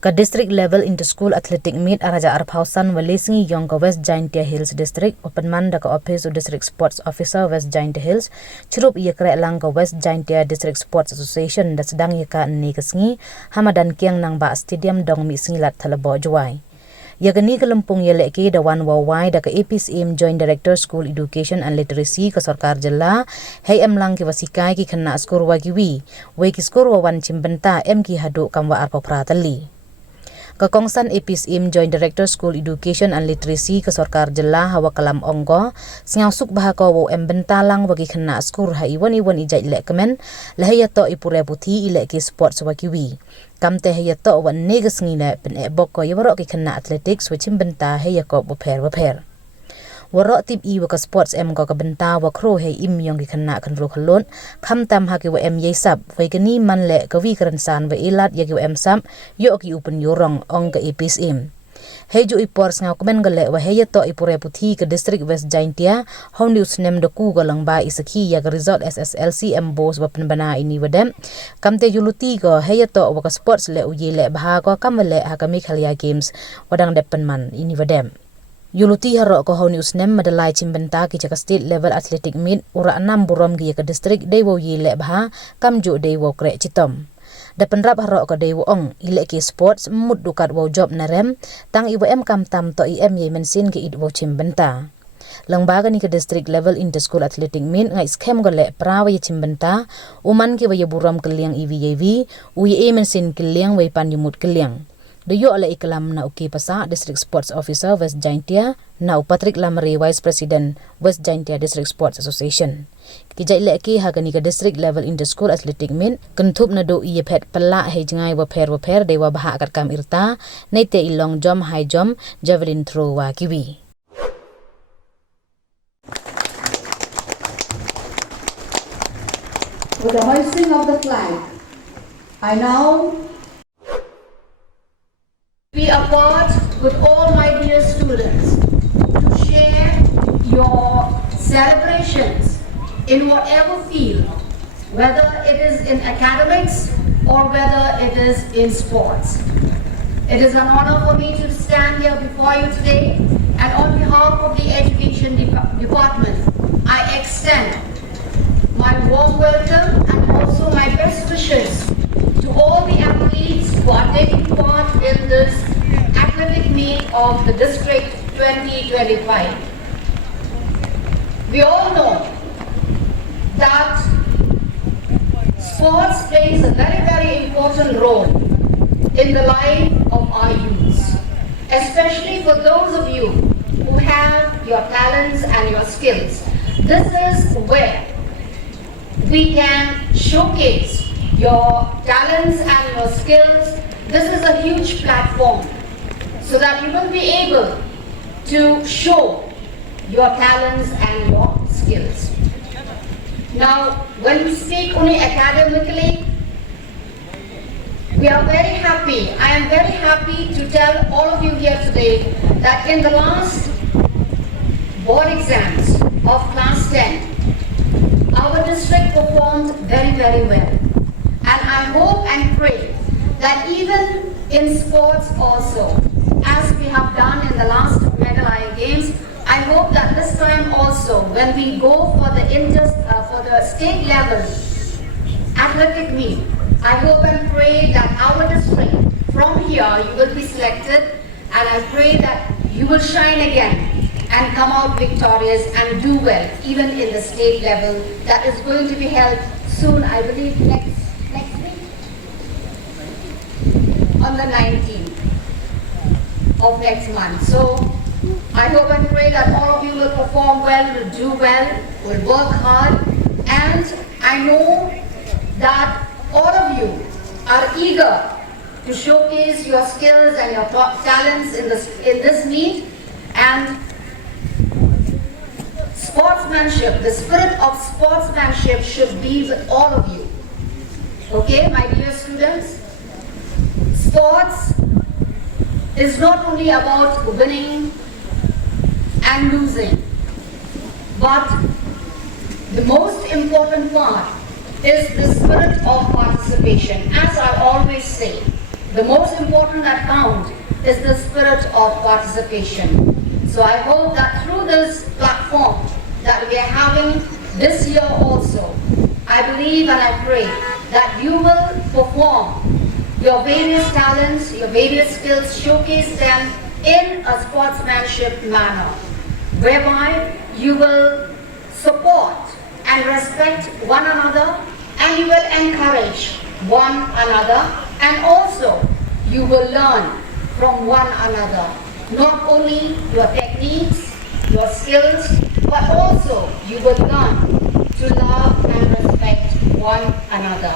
Ka district level Interschool athletic meet araja arphausan walisingi yong ka West Giant Hills district open man da ka office of district sports officer West Giant Hills churup iya kre lang ka West Giant district sports association da sedang iya ka ni kesengi hamadan kiang nang ba stadium dong mi singilat thalabo Jowai. Ya gani kelempung ya leki da wan Jowai da ka APCM Joint Director School Education and Literacy ka Sarkar Jilla hay lang ki wasikai ki khanna skur wagiwi we ki skur wan chim bynta ki hadu kamwa arpopra tylli. Kakongsan APCM Joint Director School Education and Literacy ka Sarkar Jilla hawa kalam onggo singausuk bahako wo bynta lang wagi khanna skur ha iwan ijai le kemen lahayato ipure puthi ile ki sports wagiwi. Kamte hayato wan negas ngile pen boko yawaro ki khanna athletics wachim bynta hayako waper. Warok tip I waka sports ko ka bynta wakro hay yong ki khanna kanro khalon kham tam ha ki wa yesab wai gani man le ka wi karansan wa ilat ya ki wa sam yo ki upun yorong ong ka APCM. Hey jo ipors nga komen gale wa hayato ipure puthi ka district West Giantia hon news nem doku galang ba isaki ya ka result SSLC boss wa penbana ini wadam kamte yuluti ko hayato waka sports le uye le baha ko kamle ha ka mikhalia games wadang depan man ini wadam. Yuluti haro ko hon news nem madalai chim bynta ki jaka state level athletic meet ura 6 burom gi ka district dewo ye le baha kamjo dewo kre chitom. Dapan rap haro ko dewo ong ile ki sports mud dukat wo job narem tang IWM kam tam to IM ye mensin ki idwo chim bynta. Langbaga ni ka district level Interschool athletic meet ngai scam gole prawa ye chim bynta uman ki wa burom keliang IVAV uye mensin keliang we pan yumut keliang. Dayo ala iklam na uki pasa District Sports Officer West Giantia na Patrick Lamre Vice President West Giantia District Sports Association. Kijai leki hagani ka District Level Interschool Athletic Meet kentup na do iye pet pala hay jangai waper dewa baha akat kam Wyrta naite ilong jump high jump javelin throw wa kiwi. With the hoisting of the flag, I now be apart with all my dear students to share your celebrations in whatever field, whether it is in academics or whether it is in sports. It is an honor for me to stand here before you today, and on behalf of the Education Department, I extend my warm welcome and also my best wishes to all the athletes who are taking part in this athletic meet of the District 2025. We all know that sports plays a very important role in the life of our youths, especially for those of you who have your talents and your skills. This is where we can showcase your talents and your skills. This is a huge platform so that you will be able to show your talents and your skills. Now, when we speak only academically, we are very happy. I am very happy to tell all of you here today that in the last board exams of class 10, our district performed very well. And I hope and pray that even in sports also, as we have done in the last Meghalaya Games, I hope that this time also, when we go for the state level athletic meet, I hope and pray that our district, from here, you will be selected, and I pray that you will shine again and come out victorious and do well, even in the state level that is going to be held soon, I believe next week, on the 19th of next month. So I hope and pray that all of you will perform well, will do well, will work hard, and I know that all of you are eager to showcase your skills and your talents in this meet, and sportsmanship, the spirit of sportsmanship should be with all of you. Okay, my dear students? Sports is not only about winning and losing, but the most important part is the spirit of participation. As I always say, the most important that counts is the spirit of participation. So I hope that through this platform that we are having this year also, I believe and I pray that you will perform your various talents, your various skills, showcase them in a sportsmanship manner, whereby you will support and respect one another, and you will encourage one another, and also you will learn from one another, not only your techniques, your skills, but also you will learn to love and respect one another.